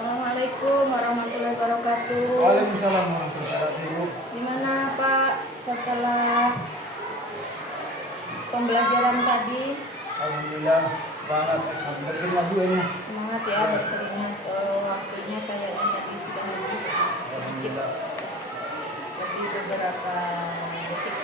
Assalamualaikum warahmatullahi wabarakatuh. Waalaikumsalam warahmatullahi wabarakatuh. Gimana Pak setelah pembelajaran tadi? Alhamdulillah banget. Berterima kasih ini. Semangat ya, berkeringat. Waktunya kayaknya tadi sudah lebih sedikit, lebih beberapa detik.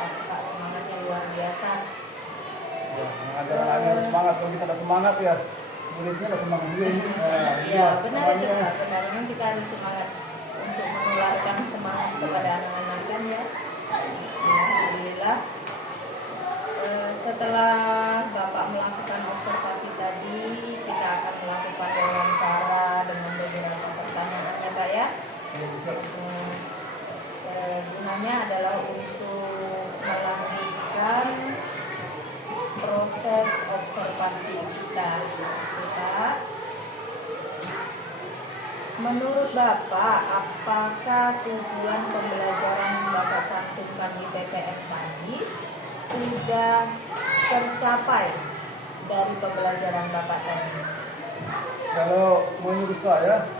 Pak semangatnya luar biasa. Ya, ada semangat. Kalau kita ada semangat ya, muridnya ada semangat juga ini. Iya benar itu Pak. Benar memang kita harus semangat untuk menularkan semangat kepada anak-anak kan ya. Alhamdulillah. Setelah Bapak melakukan observasi tadi, kita akan melakukan wawancara dengan beberapa pertanyaan ya Pak ya. Gunanya adalah untuk melanjutkan proses observasi kita. Menurut Bapak, apakah tujuan pembelajaran yang Bapak cantumkan di PPM tadi sudah tercapai dari pembelajaran Bapak tadi? Kalau menurut saya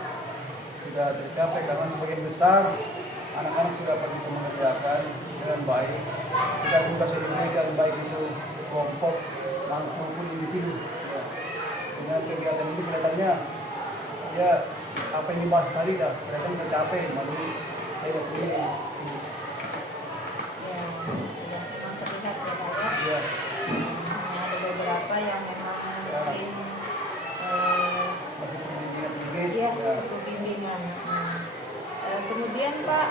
sudah tercapai karena sebagian besar anak-anak sudah bisa mengerjakan dengan baik. Kita buka sedemikian baik itu kelompok maupun individu. Dengan kegiatan itu kelihatannya ya apa yang dibahas tadi dah kelihatan tercapai melalui saya sendiri. Ya, sudah memang terlihat ya Pak ya. Ya. Hanya ada beberapa yang memang mungkin Masih pendidikan sedikit. ya perlu bimbingan. Kemudian Pak,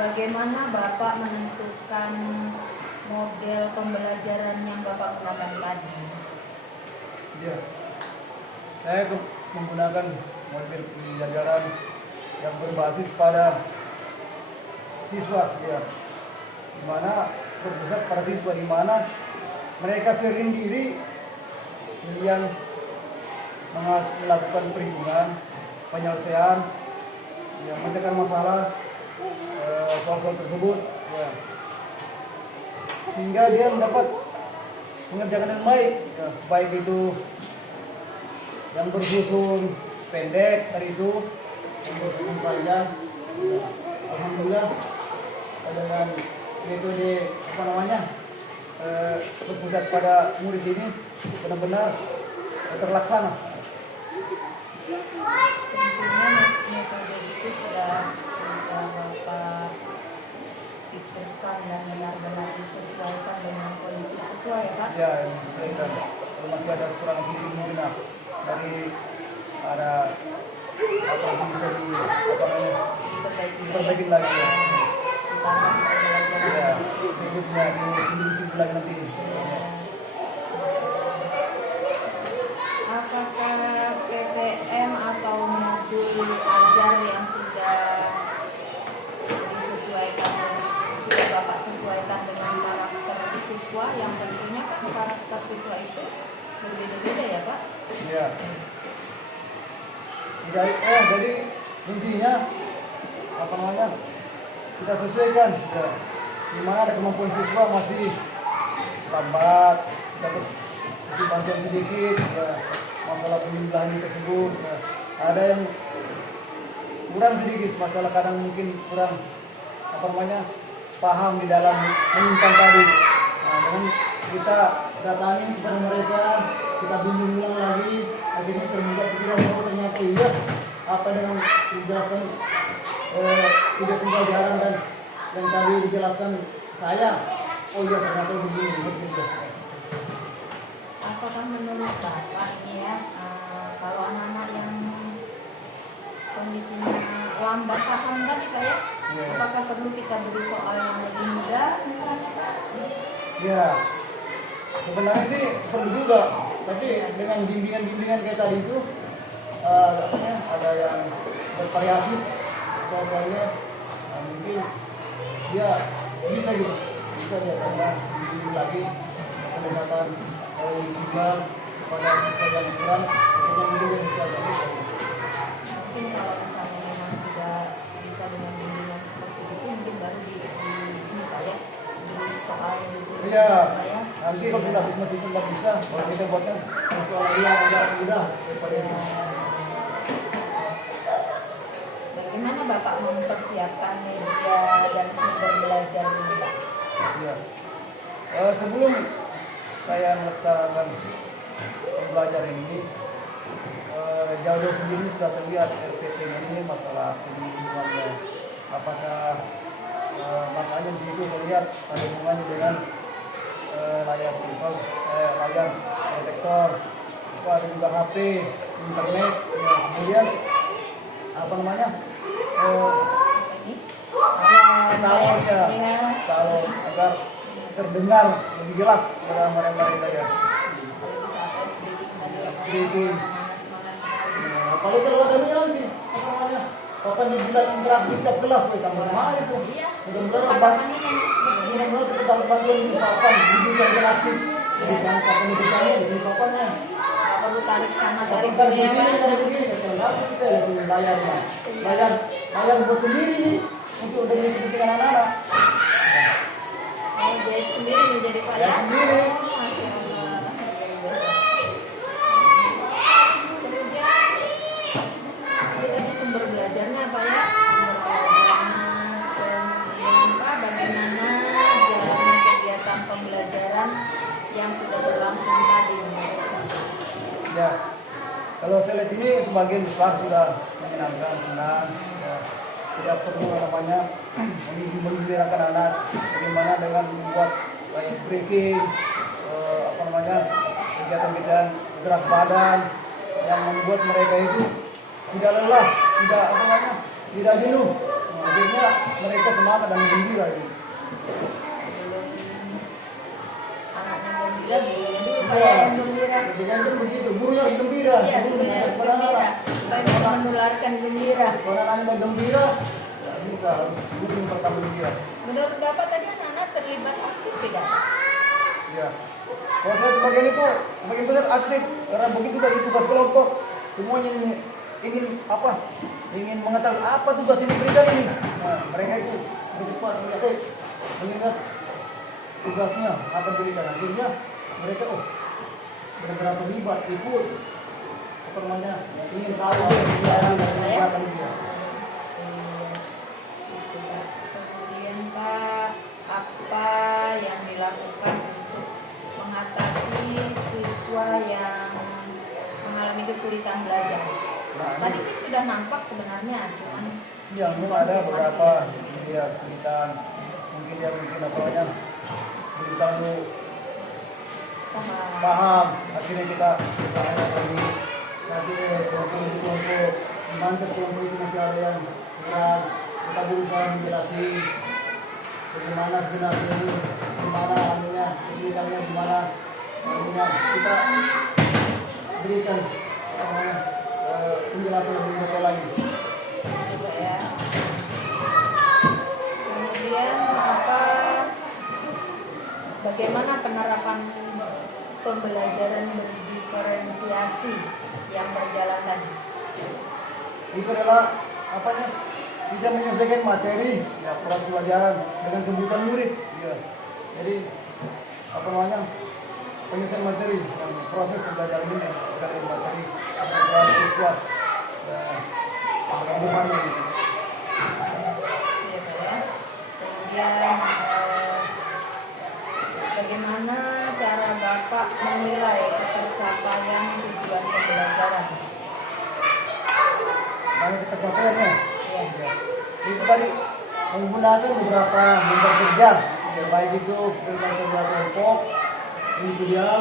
bagaimana Bapak menentukan model pembelajaran yang Bapak gunakan tadi? Ya. Saya menggunakan model pembelajaran yang berbasis pada siswa, ya, di mana berpusat pada siswa, di mana mereka sendiri yang melakukan perhitungan, penyelesaian, yang memecahkan masalah soal-soal tersebut, ya, sehingga dia mendapat mengerjakan dengan baik, ya, baik itu yang bersusun pendek tadi itu, yang bersusun panjang. Alhamdulillah dengan metode berpusat pada murid ini benar-benar terlaksana. Tentunya metode itu sudah Bapak pikirkan dan benar-benar disesuaikan dengan kondisi siswa ya Pak? Ya, yang kalau masih ada kurang sedikit mungkin dari ada apa yang bisa diperbaiki lagi ya. Ditambah di pembelajaran. Ya, berikutnya di lagi nanti. Apakah PPM atau modul ajar yang sudah disesuaikan, sudah Bapak sesuaikan dengan karakter siswa, yang tentunya kan karakter siswa itu berbeda-beda ya Pak? Ya. Jadi intinya kita sesuaikan ya. Di mana ada kemampuan siswa masih lambat, dapat bantuan sedikit ya. Masalah penjumlahan tersebut ya. Ada yang kurang sedikit, masalah kadang mungkin kurang paham di dalam menyimpan tadi. Nah, dengan kita datangi kepada mereka, kita bimbing ulang lagi, akhirnya terbuka pikiran bahwa ternyata iya apa dengan dijelaskan tidak pembelajaran dan yang tadi dijelaskan saya, oh iya ternyata begini. Apakah menurut Bapak ini ya, kalau anak-anak yang kondisinya lambat paham tadi Pak ya, apakah perlu kita beri soal yang lebih mudah misalnya Pak? Ya, sebenarnya sih perlu juga, tapi dengan bimbingan kayak tadi itu ada yang bervariasi soalnya, mungkin dia bisa dia tambah bimbing lagi pendekatan juga pada siswa yang kurang, dengan bimbingan bisa jadi. Mungkin kalau misalnya memang tidak bisa dengan bimbingan seperti itu, mungkin baru di Pak ya, di soal itu. Iya, nanti kalau sudah masih tetap bisa, kalau kita buatkan soal yang agak mudah daripada itu. bagaimana Bapak mempersiapkan media dan sumber belajar ini, Pak? Ya. Sebelum saya melaksanakan pembelajaran ini, jauh sendiri sudah terlihat RPT ini masalah hubungannya. Apakah makanya di situ terlihat ada hubungannya dengan layar telepon, layar detektor, itu ada juga HP, internet, ya. Kemudian apa namanya? Salonnya, salon agar terdengar lebih jelas pada mereka ya. Jadi, kalau ada ini lagi, apa namanya? Papan dibilang interaktif tiap kelas, tambah mahal itu. Benar-benar kita dapat bantuan di papan, dibilang interaktif. Jadi jangan papan di depannya, di papannya. Perlu tarik sana Tarik tarik begini, sini ya, Pak. tarik begini, kita lihat layarnya. Layar buat sendiri nih, untuk demi kepentingan anak-anak. Jahit sendiri nih jadi Pak ya. Sendiri. Masya Allah. Kemudian tadi sumber belajarnya Pak ya. Sumber belajarnya, kemudian Pak bagaimana jalannya kegiatan pembelajaran yang sudah berlangsung tadi. Ya, kalau saya lihat ini sebagian besar sudah menyenangkan, senang. Ya. Tidak perlu namanya menggembirakan anak. Bagaimana dengan membuat ice breaking, apa namanya kegiatan-kegiatan gerak badan yang membuat mereka itu tidak lelah, tidak apa namanya, tidak jenuh. Nah, akhirnya mereka semangat dan gembira. Gitu. Anaknya gembira, dulu Pak ya yang gembira. Dengan itu begitu, gurunya harus gembira. Iya, gembira, gembira. Supaya bisa menularkan gembira. Kalau anak gembira, ya bisa guru yang pertama gembira. Menurut Bapak tadi anak-anak terlibat aktif tidak? Ya. Kalau saya bagian itu, bagian besar aktif karena begitu dari tugas kelompok semuanya ingin apa? Ingin mengetahui apa tugas yang diberikan ini. Nah, mereka itu bercepat melihat tugasnya apa diberikan. Akhirnya mereka benar-benar terlibat ikut apa namanya ingin tahu kegiatan dia. Kemudian Pak, apa yang dilakukan untuk mengatasi siswa yang mengalami kesulitan belajar? Tadi sih sudah nampak sebenarnya, cuman Ya, mungkin ada beberapa dia kesulitan, mungkin dia apa namanya belum terlalu paham. Akhirnya kita hanya lagi nanti kelompok mantap kelompok itu masih ada yang kurang. Kita berusaha menjelaskan bagaimana sebenarnya ini, bagaimana anunya, kesulitannya gimana, anunya kita berikan apa namanya penjelasan lebih detail lagi. juga ya. Kemudian bagaimana penerapan pembelajaran berdiferensiasi yang berjalan tadi? Itu adalah apanya? Tidak menyelesaikan materi, ya proses pelajaran dengan kebutuhan murid. Ya. Jadi apa namanya? Penyelesaian materi dan proses pembelajaran ini sebagai materi dan siswa. Bagaimana ini? Iya Pak ya. Kemudian bagaimana cara Bapak menilai tercapaian tujuan pembelajaran? Banyak tercapaiannya. Ya. Ya. Itu tadi menggunakan beberapa member kerja, ya, baik itu member kerja kelompok, individual,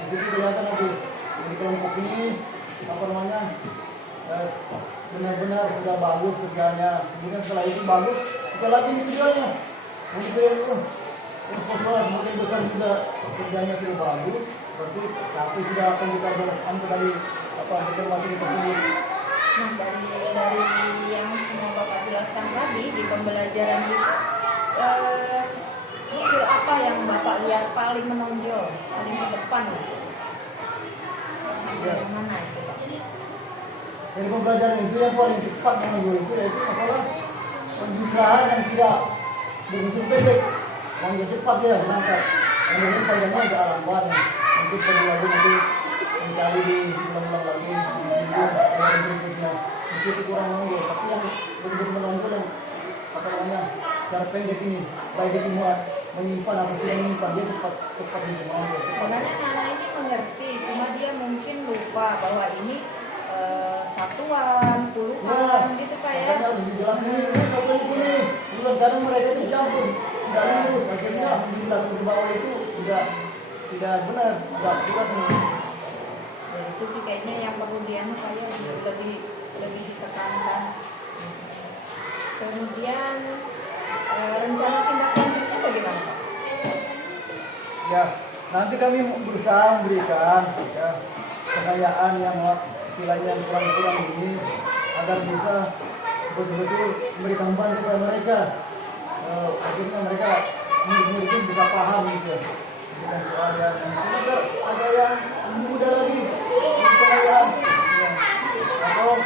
di situ kelihatan nanti di kelompok ini apa namanya benar-benar sudah bagus kerjanya. Kemudian setelah itu bagus, kita lagi individualnya, individual itu personal semakin besar juga kerjanya sudah bagus, berarti tapi sudah akan kita ambil tadi apa informasi tersebut. Nah dari yang semua Bapak jelaskan tadi di pembelajaran itu hasil apa yang Bapak lihat paling menonjol, paling ke depan? Hasil yang mana itu Pak? Dari pembelajaran itu yang paling cepat menurut itu yaitu masalah pengusahaan yang tidak begitu pendek, yang cepat dia berangkat. Yang ini sayangnya agak lambat, mungkin perlu lagi nanti mencari di ulang-ulang lagi di berikutnya. sedikit kurang menonjol, tapi yang benar-benar menonjol yang apa namanya cara pendek ini, baik itu menyimpan atau tidak menyimpan, dia tepat bisa menonjol. Sebenarnya anak ini mengerti, cuma dia mungkin lupa bahwa ini satuan, puluhan, gitu Pak ya. Makanya harus dijelasin ini, satu ini. Bulan kadang mereka itu campur, tidak lurus, akhirnya di belakang di bawah itu tidak benar, tidak benar. Ya, itu sih kayaknya yang perlu dia kayak lebih ditekankan. Kemudian rencana tindak lanjutnya bagaimana Pak? Ya, nanti kami berusaha memberikan ya, kekayaan yang istilahnya kurang ini agar bisa betul-betul memberikan beban kepada mereka. Akhirnya mereka murid-murid itu bisa paham gitu. Bukan soal yang ada yang muda lagi, kekayaan, ya. Atau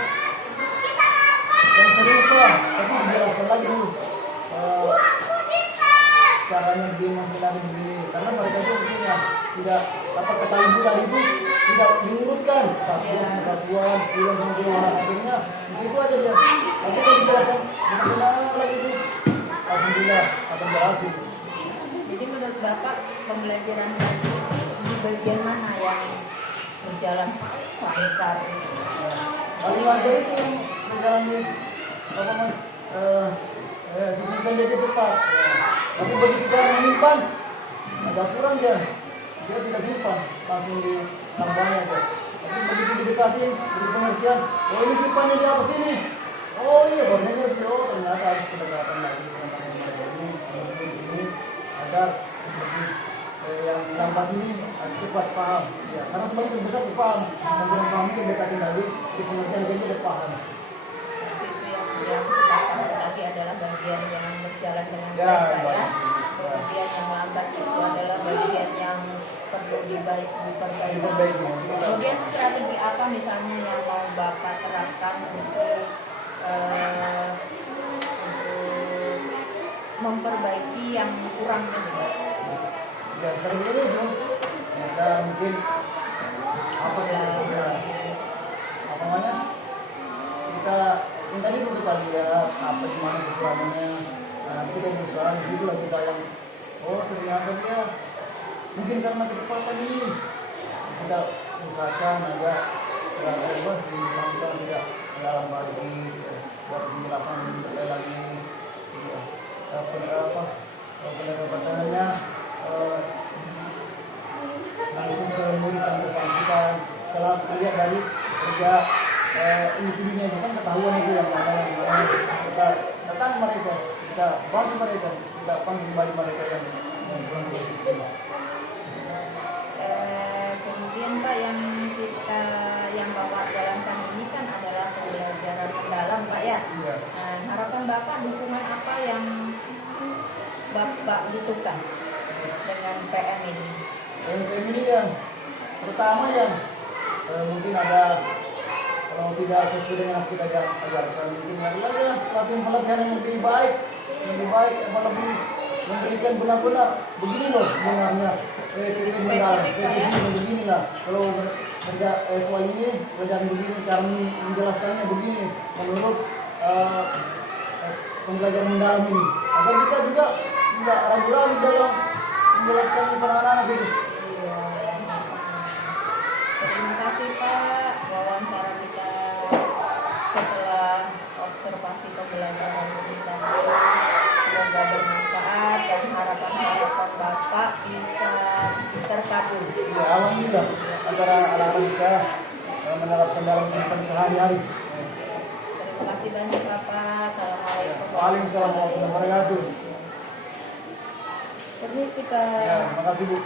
yang serupa, tapi dijelaskan lagi dulu. Caranya begini masing-masing begini, karena mereka itu mungkin ya tidak apa ketahui tadi itu tidak diurutkan satuan bulan sama bulan, akhirnya di situ aja dia. Tapi kalau dijelaskan benar-benar lagi itu, alhamdulillah akan berhasil. Jadi menurut Bapak pembelajaran tadi di bagian mana yang berjalan lancar? Paling lancar itu yang berjalan di apa namanya susun pendek itu cepat. Tapi begitu kita menyimpan agak kurang dia tidak simpan, langsung di lambangnya aja. Tapi begitu didekatin di pengertian, oh ini simpannya di atas sini, oh iya barunya sih, oh ternyata harus pendekatan lagi dengan mereka ini agar lebih yang lambat ini cepat paham ya, karena semakin besar paham, semakin paham itu dekatin lagi di pengertian dia udah paham. Yang kita tahu tadi adalah bagian yang berjalan dengan baik ya. Kemudian yang lambat itu adalah bagian yang perlu diperbaiki. Kemudian strategi apa misalnya yang mau Bapak terapkan untuk memperbaiki yang kurang ini? Ya terus ada mungkin apa namanya kita tadi itu kita lihat apa gimana kekurangannya, nanti kita berusaha gitu lah kita yang oh ternyata dia mungkin karena kecepatan ini kita usahakan agar bos kita tidak dalam lagi buat di lapangan lagi pendapatannya langsung ke murid dan kita setelah lihat dari kerja individunya itu kan ketahuan itu yang mana kita datang mereka, kita bantu mereka, kita panggil kembali mereka yang kurang positif. Kemudian Pak yang Bapak jalankan ini kan adalah pembelajaran mendalam Pak ya. Iya. Nah, harapan Bapak dukungan apa yang Bapak butuhkan dengan PM ini? PM ini yang pertama yang mungkin ada kalau tidak sesuai dengan yang kita ajarkan mungkin ada pelatihan yang lebih baik apa lebih memberikan benar-benar begini loh sebenarnya begini lah kalau kerja soal ini pelajaran begini cara menjelaskannya begini menurut pembelajaran mendalam ini agar kita juga tidak ragu-ragu dalam menjelaskan kepada anak-anak gitu. Terima kasih Pak, wawancara kita setelah observasi pembelajaran kita semoga bermanfaat dan harapan-harapan Bapak bisa terkabul. Ya, alhamdulillah antara anak-anak bisa menerapkan dalam kehidupan sehari-hari. Terima kasih banyak Bapak. Assalamualaikum Waalaikumsalam warahmatullahi wabarakatuh. Permisi Pak. Ya, terima kasih Bu.